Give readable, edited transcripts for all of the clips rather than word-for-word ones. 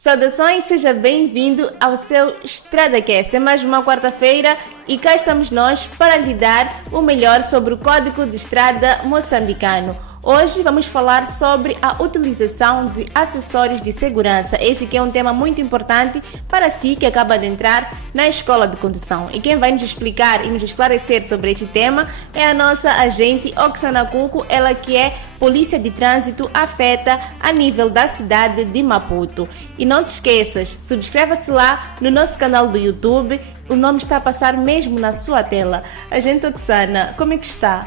Saudações, seja bem-vindo ao seu EstradaCast. É mais uma quarta-feira e cá estamos nós para lhe dar o melhor sobre o Código de Estrada moçambicano. Hoje vamos falar sobre a utilização de acessórios de segurança. Esse que é um tema muito importante para si que acaba de entrar na escola de condução. E quem vai nos explicar e nos esclarecer sobre este tema é a nossa agente Oksana Cuco, ela que é Polícia de Trânsito afeta a nível da cidade de Maputo. E não te esqueças, subscreva-se lá no nosso canal do YouTube, o nome está a passar mesmo na sua tela. Agente Oksana, como é que está?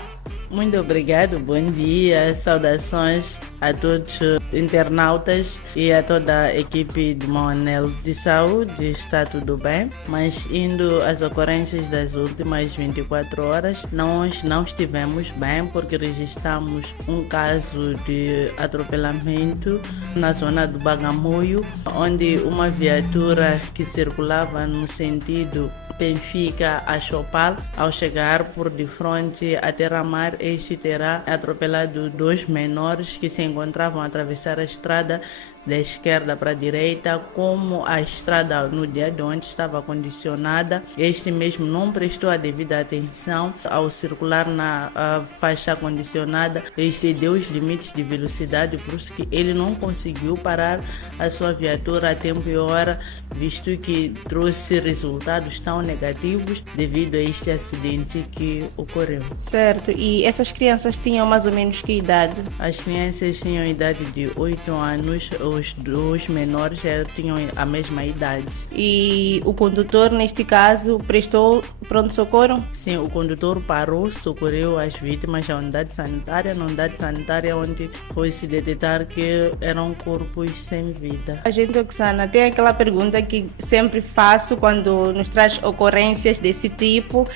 Muito obrigado, bom dia, saudações a todos os internautas e a toda a equipe do Monel de Saúde, está tudo bem, mas indo às ocorrências das últimas 24 horas, nós não estivemos bem porque registramos um caso de atropelamento na zona do Bagamoio, onde uma viatura que circulava no sentido Benfica a Chopal, ao chegar por de frente a Terra-Mar, este terá atropelado dois menores que se encontravam a atravessar a estrada da esquerda para a direita. Como a estrada no dia de ontem estava condicionada, este mesmo não prestou a devida atenção ao circular na faixa condicionada, excedeu os limites de velocidade, por isso que ele não conseguiu parar a sua viatura a tempo e hora, visto que trouxe resultados tão negativos devido a este acidente que ocorreu. Certo, e essas crianças tinham mais ou menos que idade? As crianças tinham idade de 8 anos, os dois menores já tinham a mesma idade. E o condutor, neste caso, prestou pronto-socorro? Sim, o condutor parou, socorreu as vítimas à unidade sanitária, na unidade sanitária onde foi se detectar que eram corpos sem vida. Agente Oksana, tem aquela pergunta que sempre faço quando nos traz ocorrências desse tipo,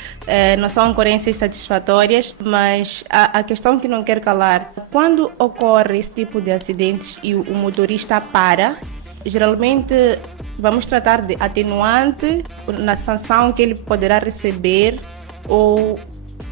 não são ocorrências satisfatórias, mas a questão que não quer calar, quando ocorre esse tipo de acidentes e o motorista para, geralmente vamos tratar de atenuante na sanção que ele poderá receber ou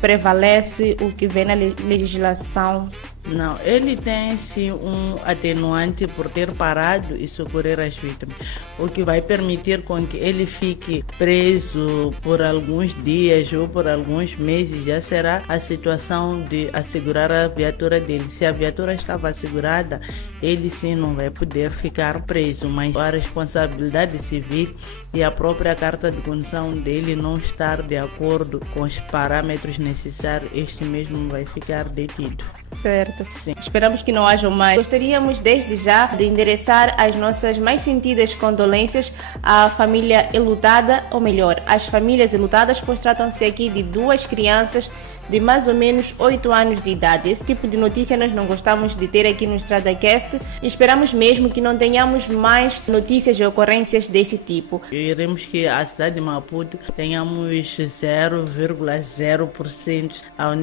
prevalece o que vem na legislação? Não, ele tem sim um atenuante por ter parado e socorrer as vítimas, o que vai permitir com que ele fique preso por alguns dias ou por alguns meses. Já será a situação de assegurar a viatura dele. Se a viatura estava assegurada, ele sim não vai poder ficar preso, mas a responsabilidade civil e a própria carta de condução dele não estar de acordo com os parâmetros necessários, este mesmo vai ficar detido. Certo. Sim. Esperamos que não hajam mais. Gostaríamos desde já de endereçar as nossas mais sentidas condolências à família enlutada, ou melhor, às famílias enlutadas, pois tratam-se aqui de duas crianças de mais ou menos 8 anos de idade. Esse tipo de notícia nós não gostamos de ter aqui no EstradaCast e esperamos mesmo que não tenhamos mais notícias e ocorrências deste tipo. Queremos que a cidade de Maputo tenhamos 0,0% ao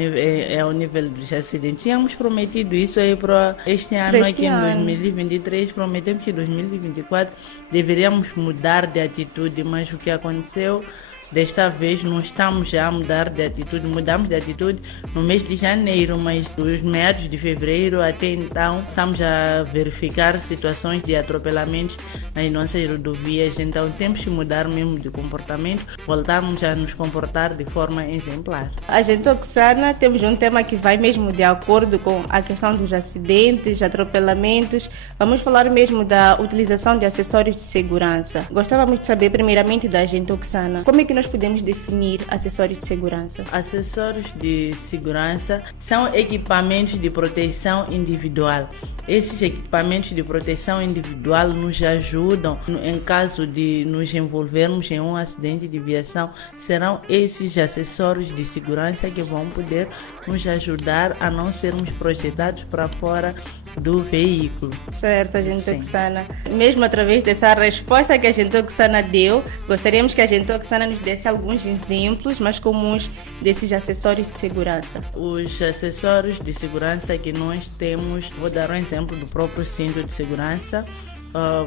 nível dos acidentes. Tínhamos prometido isso aí para este ano, aqui em 2023, prometemos que em 2024 deveríamos mudar de atitude, mas o que aconteceu desta vez não estamos já a mudar de atitude, mudamos de atitude no mês de janeiro, mas dos meados de fevereiro até então estamos a verificar situações de atropelamentos nas nossas rodovias, então temos que mudar mesmo de comportamento, voltarmos a nos comportar de forma exemplar. Agente Oksana, temos um tema que vai mesmo de acordo com a questão dos acidentes, atropelamentos. Vamos falar mesmo da utilização de acessórios de segurança. Gostávamos de saber primeiramente da agente Oksana, como é que nós podemos definir acessórios de segurança? Acessórios de segurança são equipamentos de proteção individual. Esses equipamentos de proteção individual nos ajudam em caso de nos envolvermos em um acidente de viação. Serão esses acessórios de segurança que vão poder nos ajudar a não sermos projetados para fora do veículo. Certo, agente Oksana. Mesmo através dessa resposta que a agente Oksana deu, gostaríamos que a agente Oksana nos desse alguns exemplos mais comuns desses acessórios de segurança. Os acessórios de segurança que nós temos, vou dar um exemplo do próprio cinto de segurança.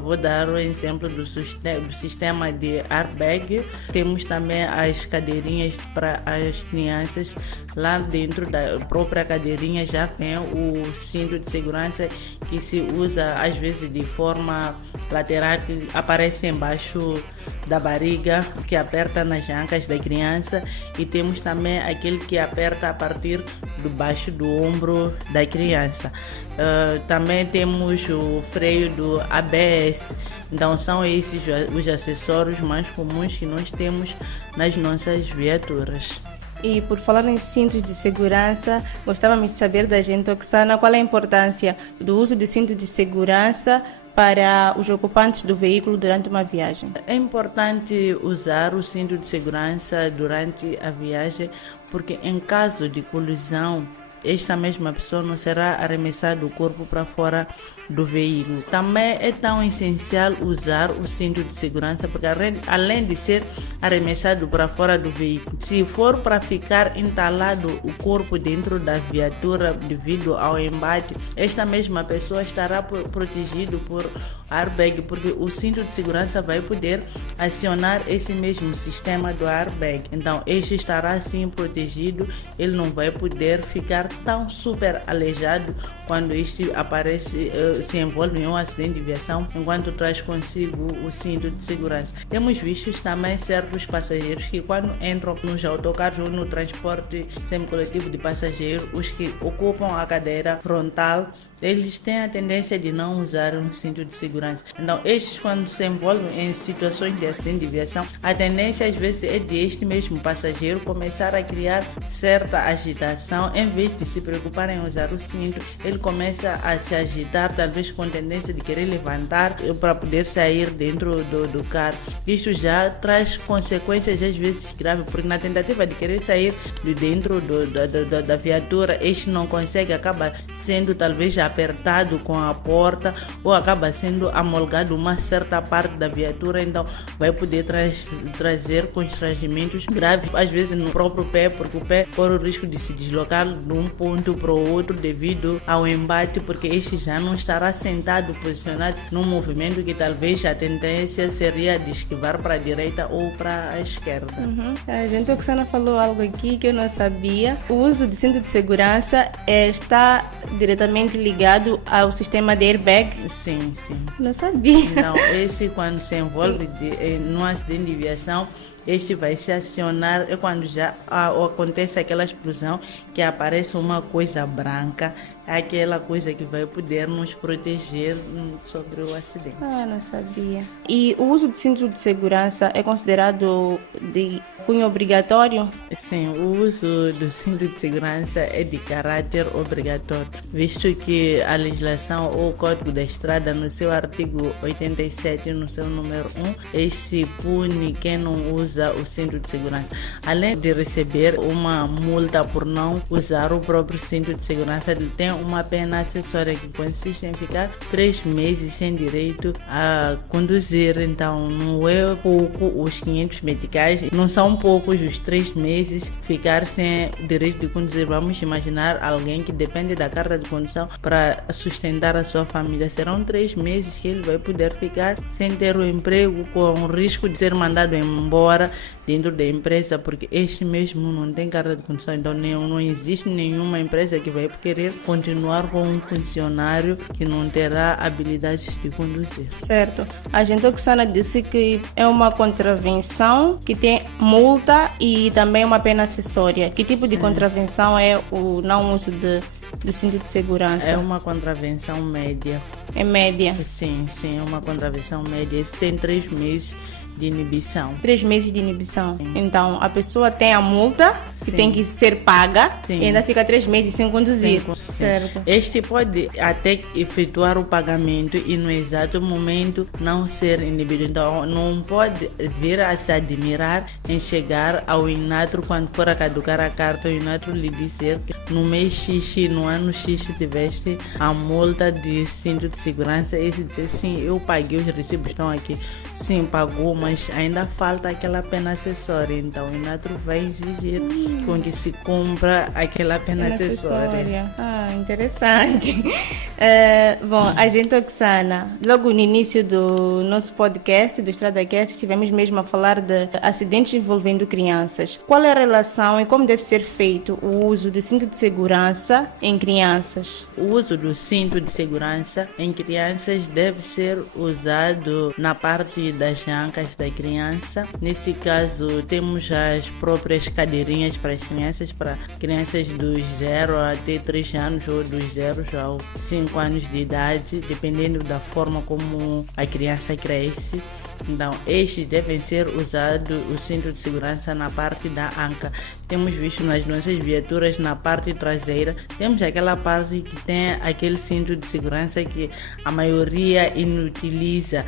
Vou dar o exemplo do sistema de airbag. Temos também as cadeirinhas para as crianças. Lá dentro da própria cadeirinha já vem o cinto de segurança que se usa às vezes de forma lateral, que aparece embaixo da barriga, que aperta nas ancas da criança, e temos também aquele que aperta a partir do baixo do ombro da criança. Também temos o freio do ABS. Então são esses os acessórios mais comuns que nós temos nas nossas viaturas. E por falar em cintos de segurança, gostávamos de saber da gente, Oksana, qual é a importância do uso de cinto de segurança para os ocupantes do veículo durante uma viagem. É importante usar o cinto de segurança durante a viagem, porque em caso de colisão, esta mesma pessoa não será arremessada o corpo para fora do veículo. Também é tão essencial usar o cinto de segurança, porque além de ser arremessado para fora do veículo, se for para ficar entalado o corpo dentro da viatura devido ao embate, esta mesma pessoa estará protegido por airbag, porque o cinto de segurança vai poder acionar esse mesmo sistema do airbag. Então este estará assim protegido, ele não vai poder ficar tão super aleijado quando este aparece, se envolve em um acidente de viação, enquanto traz consigo o cinto de segurança. Temos visto também certos passageiros que, quando entram nos autocarros ou no transporte semicoletivo de passageiros, os que ocupam a cadeira frontal, eles têm a tendência de não usar um cinto de segurança. Então, estes, quando se envolvem em situações de acidente de viação, a tendência às vezes é de este mesmo passageiro começar a criar certa agitação. Em vez de se preocupar em usar o cinto, ele começa a se agitar, talvez com tendência de querer levantar para poder sair dentro do carro. Isto já traz consequências às vezes graves, porque na tentativa de querer sair de dentro da viatura, este não consegue, acaba sendo talvez apertado com a porta, ou acaba sendo amolgado uma certa parte da viatura, então vai poder trazer constrangimentos graves, às vezes no próprio pé, porque o pé corre o risco de se deslocar de um ponto para o outro devido ao embate, porque este já não estará sentado, posicionado num movimento que talvez a tendência seria de esquivar para a direita ou para a esquerda. A gente, Oksana, falou algo aqui que eu não sabia. O uso de cinto de segurança está diretamente ligado ao sistema de airbag? Sim. Não sabia. Não, esse quando se envolve num acidente de viação, este vai se acionar quando já acontece aquela explosão, que aparece uma coisa branca, aquela coisa que vai poder nos proteger sobre o acidente. Não sabia. E o uso de cinto de segurança é considerado de cunho obrigatório? Sim, o uso do cinto de segurança é de caráter obrigatório, visto que a legislação ou o Código da Estrada, no seu artigo 87, no seu número 1, este pune quem não usa o cinto de segurança. Além de receber uma multa por não usar o próprio cinto de segurança, ele tem uma pena acessória que consiste em ficar 3 meses sem direito a conduzir. Então não é pouco os 500 meticais, não são poucos os 3 meses ficar sem direito de conduzir. Vamos imaginar alguém que depende da carta de condução para sustentar a sua família. Serão 3 meses que ele vai poder ficar sem ter o emprego, com o risco de ser mandado embora dentro da empresa, porque este mesmo não tem carta de condução. Então não existe nenhuma empresa que vai querer continuar com um funcionário que não terá habilidades de conduzir. Certo. A gente, Oksana, disse que é uma contravenção que tem multa e também uma pena acessória. Que tipo de contravenção é o não uso do cinto de segurança? É uma contravenção média. É média? Sim, é uma contravenção média. Esse tem 3 meses de inibição. 3 meses de inibição. Sim. Então, a pessoa tem a multa que tem que ser paga. Sim. E ainda fica 3 meses sem conduzir. Sim. Certo. Este pode até efetuar o pagamento e no exato momento não ser inibido. Então, não pode vir a se admirar em chegar ao Inatro quando for a caducar a carta, o Inatro lhe dizer que no mês X, no no ano X tiveste a multa de cinto de segurança e se dizer sim, eu paguei, os recibos estão aqui, sim, pagou, mas ainda falta aquela pena acessória, então o Inatro vai exigir com que se cumpra aquela pena acessória. Interessante. Bom, a gente, Oksana, logo no início do nosso podcast, do StradaCast, estivemos mesmo a falar de acidentes envolvendo crianças. Qual é a relação e como deve ser feito o uso do cinto de segurança em crianças? O uso do cinto de segurança em crianças deve ser usado na parte das ancas da criança. Nesse caso, temos as próprias cadeirinhas para as crianças dos 0 até 3 anos ou dos 0 aos 5 anos de idade, dependendo da forma como a criança cresce. Então, estes devem ser usados o cinto de segurança na parte da anca. Temos visto nas nossas viaturas na parte traseira, temos aquela parte que tem aquele cinto de segurança que a maioria inutiliza,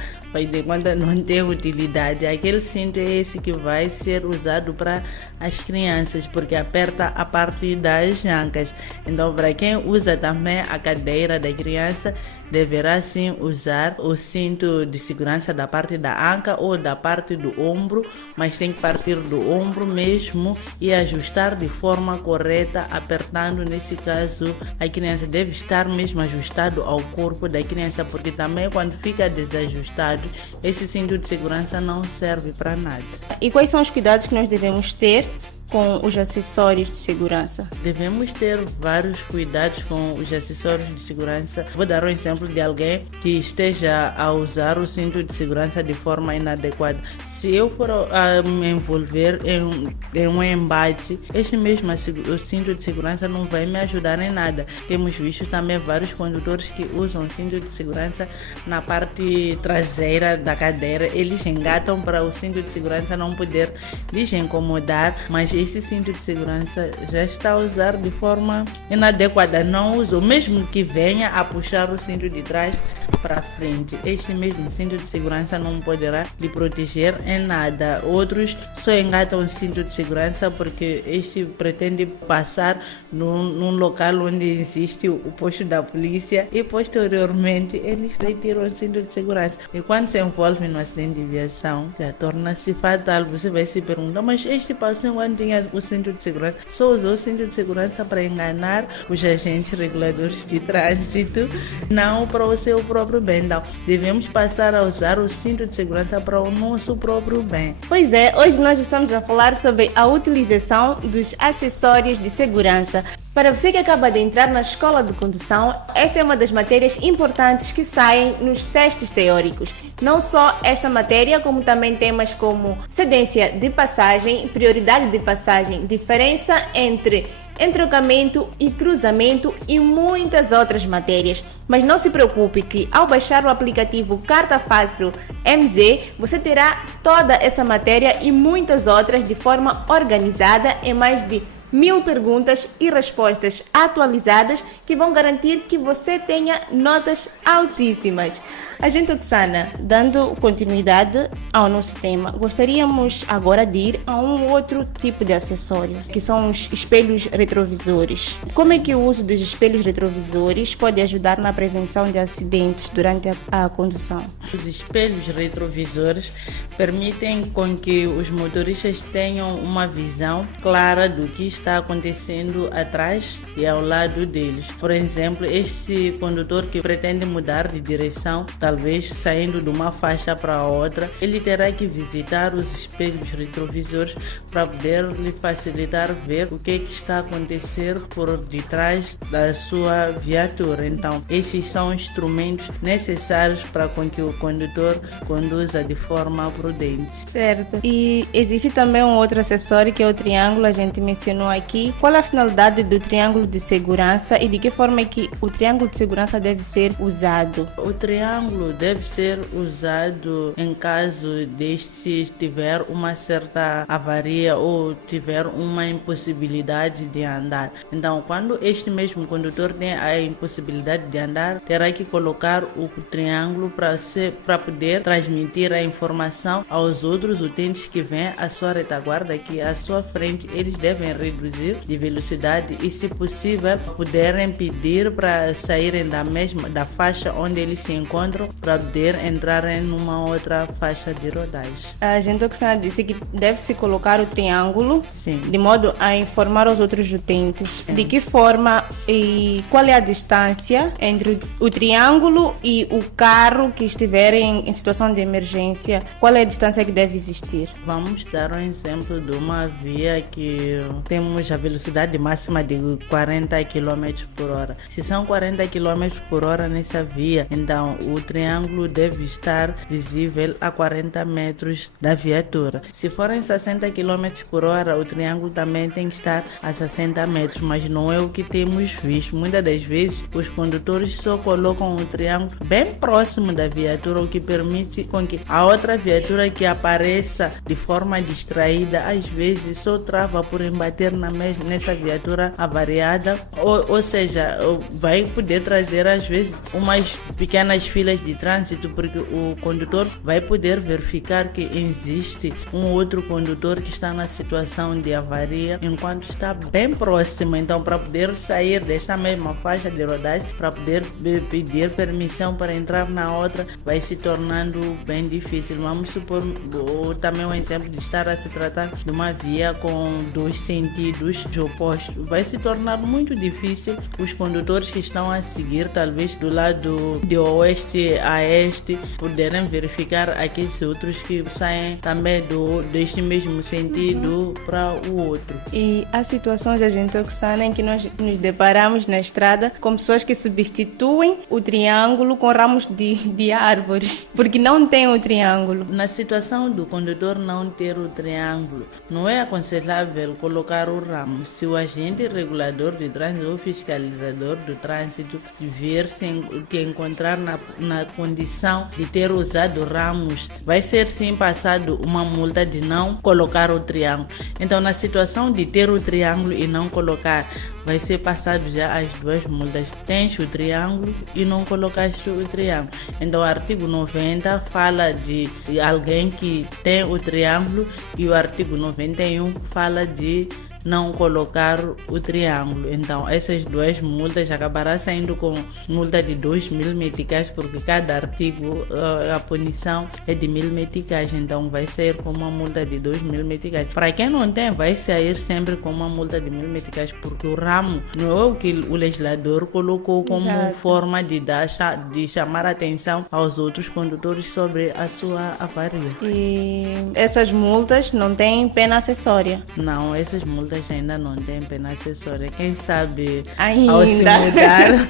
quando não tem utilidade. Aquele cinto é esse que vai ser usado para as crianças, porque aperta a parte das ancas. Então, para quem usa também a cadeira da criança, deverá sim usar o cinto de segurança da parte da anca ou da parte do ombro, mas tem que partir do ombro mesmo e ajustar de forma correta, apertando. Nesse caso, a criança deve estar mesmo ajustado ao corpo da criança, porque também quando fica desajustado, esse cinto de segurança não serve para nada. E quais são os cuidados que nós devemos ter com os acessórios de segurança? Devemos ter vários cuidados com os acessórios de segurança. Vou dar um exemplo de alguém que esteja a usar o cinto de segurança de forma inadequada. Se eu for a me envolver em um embate, este mesmo o cinto de segurança não vai me ajudar em nada. Temos visto também vários condutores que usam o cinto de segurança na parte traseira da cadeira. Eles engatam para o cinto de segurança não poder lhes incomodar, mas esse cinto de segurança já está a usar de forma inadequada. Não usa, mesmo que venha a puxar o cinto de trás para frente, este mesmo cinto de segurança não poderá lhe proteger em nada. Outros só engatam o cinto de segurança porque este pretende passar num local onde existe o posto da polícia e posteriormente eles retiram o cinto de segurança. E quando se envolve no acidente de aviação, já torna-se fatal. Você vai se perguntar, mas este passou enquanto tinha o cinto de segurança? Só usou o cinto de segurança para enganar os agentes reguladores de trânsito, não para o seu próprio bem. Então, devemos passar a usar o cinto de segurança para o nosso próprio bem. Pois é, hoje nós estamos a falar sobre a utilização dos acessórios de segurança. Para você que acaba de entrar na escola de condução, esta é uma das matérias importantes que saem nos testes teóricos. Não só esta matéria, como também temas como cedência de passagem, prioridade de passagem, diferença entre entroncamento e cruzamento e muitas outras matérias. Mas não se preocupe que ao baixar o aplicativo Carta Fácil MZ, você terá toda essa matéria e muitas outras de forma organizada em mais de 1000 perguntas e respostas atualizadas que vão garantir que você tenha notas altíssimas. Agente Oksana, dando continuidade ao nosso tema, gostaríamos agora de ir a um outro tipo de acessório, que são os espelhos retrovisores. Como é que o uso dos espelhos retrovisores pode ajudar na prevenção de acidentes durante a condução? Os espelhos retrovisores permitem com que os motoristas tenham uma visão clara do que está acontecendo atrás e ao lado deles. Por exemplo, este condutor que pretende mudar de direção, talvez saindo de uma faixa para outra, ele terá que visitar os espelhos retrovisores para poder lhe facilitar ver o que está a acontecer por detrás da sua viatura. Então, esses são instrumentos necessários para que o condutor conduza de forma prudente. Certo. E existe também um outro acessório que é o triângulo, a gente mencionou aqui. Qual é a finalidade do triângulo de segurança e de que forma é que o triângulo de segurança deve ser usado? O triângulo triângulo deve ser usado em caso deste tiver uma certa avaria ou tiver uma impossibilidade de andar. Então, quando este mesmo condutor tem a impossibilidade de andar, terá que colocar o triângulo para poder transmitir a informação aos outros utentes que vêm à sua retaguarda, que à sua frente eles devem reduzir de velocidade e, se possível, poderem pedir para saírem da faixa onde eles se encontram para poder entrarem numa outra faixa de rodagem. A gente Oksana disse que deve-se colocar o triângulo. Sim. De modo a informar os outros utentes. De que forma e qual é a distância entre o triângulo e o carro que estiver em situação de emergência? Qual é a distância que deve existir? Vamos dar um exemplo de uma via que temos a velocidade máxima de 40 km por hora. Se são 40 km por hora nessa via, então o triângulo deve estar visível a 40 metros da viatura. Se forem 60 km por hora, o triângulo também tem que estar a 60 metros, mas não é o que temos visto. Muitas das vezes os condutores só colocam o triângulo bem próximo da viatura, o que permite com que a outra viatura que apareça de forma distraída, às vezes só trava por embater nessa viatura avariada, ou seja, vai poder trazer às vezes umas pequenas filas de trânsito, porque o condutor vai poder verificar que existe um outro condutor que está na situação de avaria enquanto está bem próximo. Então, para poder sair desta mesma faixa de rodagem, para poder pedir permissão para entrar na outra, vai se tornando bem difícil. Vamos supor também um exemplo de estar a se tratar de uma via com dois sentidos opostos. Vai se tornar muito difícil os condutores que estão a seguir, talvez do lado de oeste a este, poderem verificar aqueles outros que saem também deste mesmo sentido para o outro. E há situações, a gente Oksana, em que nós nos deparamos na estrada com pessoas que substituem o triângulo com ramos de árvores, porque não tem o triângulo. Na situação do condutor não ter o triângulo, não é aconselhável colocar o ramo. Se o agente regulador de trânsito ou fiscalizador do trânsito ver que encontrar na condição de ter usado ramos, vai ser sim passado uma multa de não colocar o triângulo. Então, na situação de ter o triângulo e não colocar, vai ser passado já as duas multas. Tens o triângulo e não colocaste o triângulo. Então, o artigo 90 fala de alguém que tem o triângulo e o artigo 91 fala de não colocar o triângulo. Então, essas duas multas acabará saindo com multa de 2.000 meticais, porque cada artigo, a punição é de 1.000 meticais. Então, vai sair com uma multa de 2.000 meticais. Para quem não tem, vai sair sempre com uma multa de 1.000 meticais, porque o ramo não é o que o legislador colocou como forma de chamar a atenção aos outros condutores sobre a sua avaria. E essas multas não têm pena acessória? Não, essas multas ainda não têm pena acessória. Quem sabe ainda, ao se mudar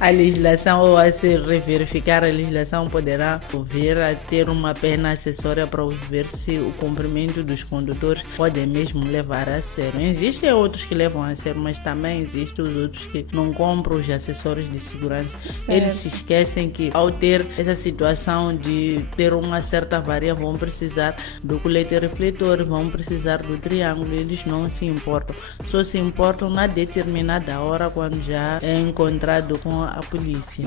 a legislação ou a se reverificar a legislação, poderá vir a ter uma pena acessória para ver se o cumprimento dos condutores pode mesmo levar a sério. Existem outros que levam a sério, mas também existem os outros que não compram os acessórios de segurança. Certo. Eles se esquecem que ao ter essa situação de ter uma certa avaria, vão precisar do colete refletor, vão precisar do triângulo. Eles não se importam, só se importam na determinada hora, quando já é encontrado com a polícia.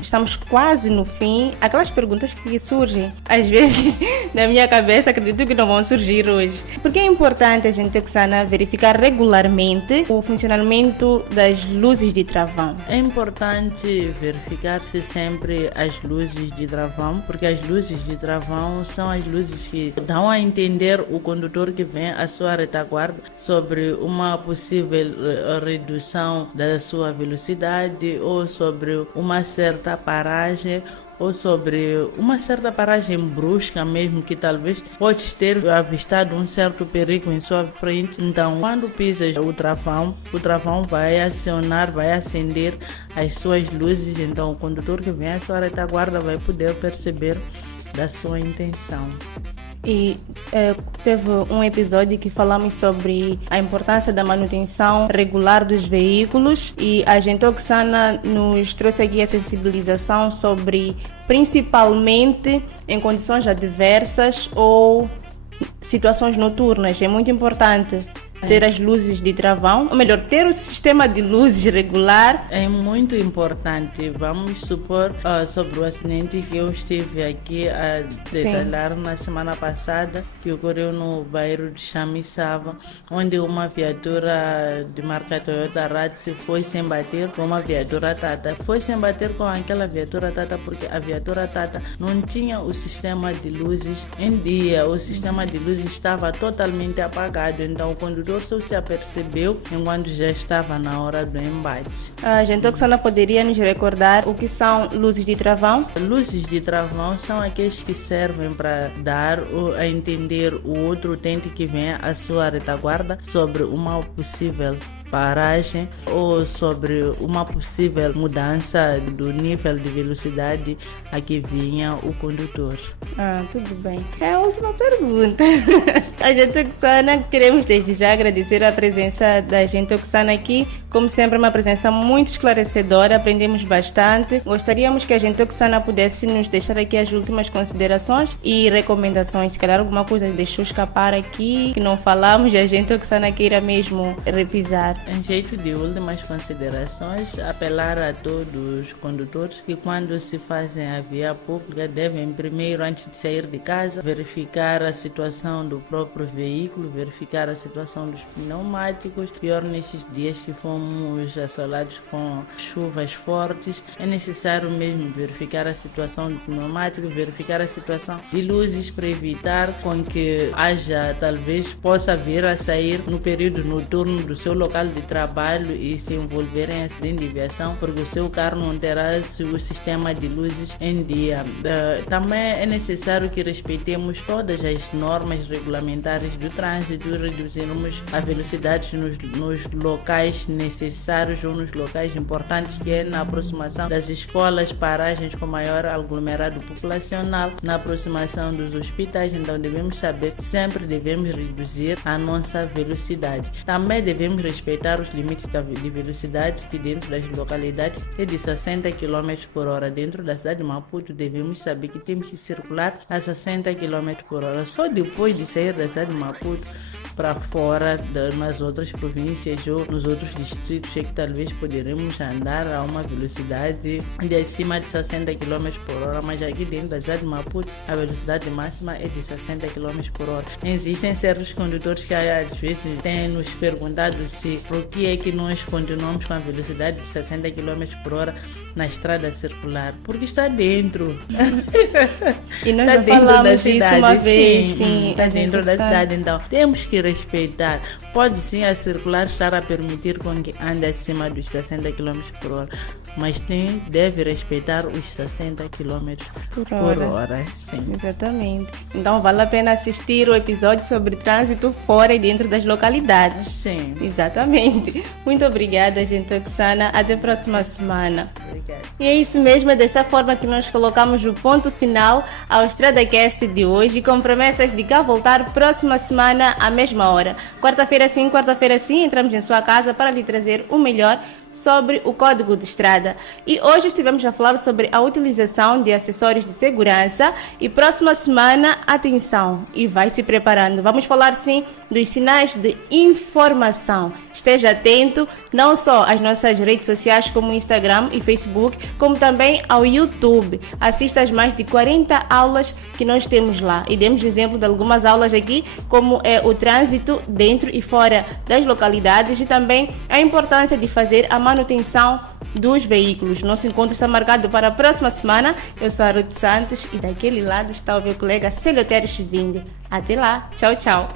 Estamos quase no fim. Aquelas perguntas que surgem às vezes na minha cabeça, acredito que não vão surgir hoje. Porque é importante a gente, Oksana, verificar regularmente o funcionamento das luzes de travão. É importante verificar-se sempre as luzes de travão, porque as luzes de travão são as luzes que dão a entender o condutor que vem à sua retaguarda sobre uma possível redução da sua velocidade, ou sobre uma certa paragem, ou sobre uma certa paragem brusca mesmo, que talvez pode ter avistado um certo perigo em sua frente. Então, quando pisas o travão vai acionar, vai acender as suas luzes. Então, o condutor que vem à sua retaguarda vai poder perceber da sua intenção. E teve um episódio que falamos sobre a importância da manutenção regular dos veículos e a agente Oksana nos trouxe aqui a sensibilização sobre, principalmente em condições adversas ou situações noturnas. É muito importante ter as luzes de travão, ou melhor, ter o sistema de luzes regular. É muito importante. Vamos supor sobre o acidente que eu estive aqui a detalhar na semana passada, que ocorreu no bairro de Chamiçava, onde uma viatura de marca Toyota Ratz foi se embater com uma viatura Tata. Foi se embater com aquela viatura Tata porque a viatura Tata não tinha o sistema de luzes em dia. O sistema de luzes estava totalmente apagado, então o condutor só se apercebeu enquanto já estava na hora do embate. A agente Oksana poderia nos recordar o que são luzes de travão? Luzes de travão são aqueles que servem para dar a entender o outro utente que vem à sua retaguarda sobre uma possível paragem ou sobre uma possível mudança do nível de velocidade a que vinha o condutor. Tudo bem. É a última pergunta. Agente Oksana, queremos desde já agradecer a presença da agente Oksana aqui. Como sempre, uma presença muito esclarecedora, aprendemos bastante. Gostaríamos que a agente Oksana pudesse nos deixar aqui as últimas considerações e recomendações. Se calhar alguma coisa deixou escapar aqui, que não falamos, e a agente Oksana queira mesmo repisar. Em jeito de últimas considerações, apelar a todos os condutores que quando se fazem a via pública devem primeiro, antes de sair de casa, verificar a situação do próprio veículo, verificar a situação dos pneumáticos. Pior nestes dias que fomos assolados com chuvas fortes, é necessário mesmo verificar a situação do pneumático, verificar a situação de luzes para evitar com que haja, talvez possa vir a sair no período noturno do seu local de trabalho e se envolver em acidente de viação, porque o seu carro não terá o sistema de luzes em dia. Também é necessário que respeitemos todas as normas regulamentares do trânsito, reduzirmos a velocidade nos locais necessários ou nos locais importantes, que é na aproximação das escolas, paragens com maior aglomerado populacional, na aproximação dos hospitais. Então devemos saber que sempre devemos reduzir a nossa velocidade. Também devemos respeitar os limites de velocidade, que dentro das localidades é de 60 km por hora. Dentro da cidade de Maputo devemos saber que temos que circular a 60 km por hora. Só depois de sair da cidade de Maputo para fora, nas outras províncias ou nos outros distritos, é que talvez poderemos andar a uma velocidade de acima de 60 km por hora, mas aqui dentro da cidade de Maputo a velocidade máxima é de 60 km por hora. Existem certos condutores que às vezes têm nos perguntado por que é que nós continuamos com a velocidade de 60 km por hora na estrada circular, porque está dentro. E nós já falamos isso uma vez, sim, está dentro da cidade, então temos que respeitar. Pode sim a circular estar a permitir com que ande acima dos 60 km por hora, mas deve respeitar os 60 km por hora. Sim. Exatamente. Então vale a pena assistir o episódio sobre trânsito fora e dentro das localidades. Sim. Exatamente. Muito obrigada, agente Oksana. Até a próxima semana. Obrigada. E é isso mesmo, é desta forma que nós colocamos o ponto final ao StradaCast de hoje, com promessas de cá voltar próxima semana à mesma hora. Quarta-feira sim, entramos em sua casa para lhe trazer o melhor sobre o Código de Estrada. E hoje estivemos a falar sobre a utilização de acessórios de segurança e próxima semana, atenção, e vai se preparando. Vamos falar sim dos sinais de informação. Esteja atento não só às nossas redes sociais como Instagram e Facebook, como também ao YouTube. Assista às mais de 40 aulas que nós temos lá e demos exemplo de algumas aulas aqui, como é o trânsito dentro e fora das localidades e também a importância de fazer a manutenção dos veículos. Nosso encontro está marcado para a próxima semana. Eu sou a Ruth Santos e daquele lado está o meu colega Célio Teres Vinde. Até lá, tchau, tchau.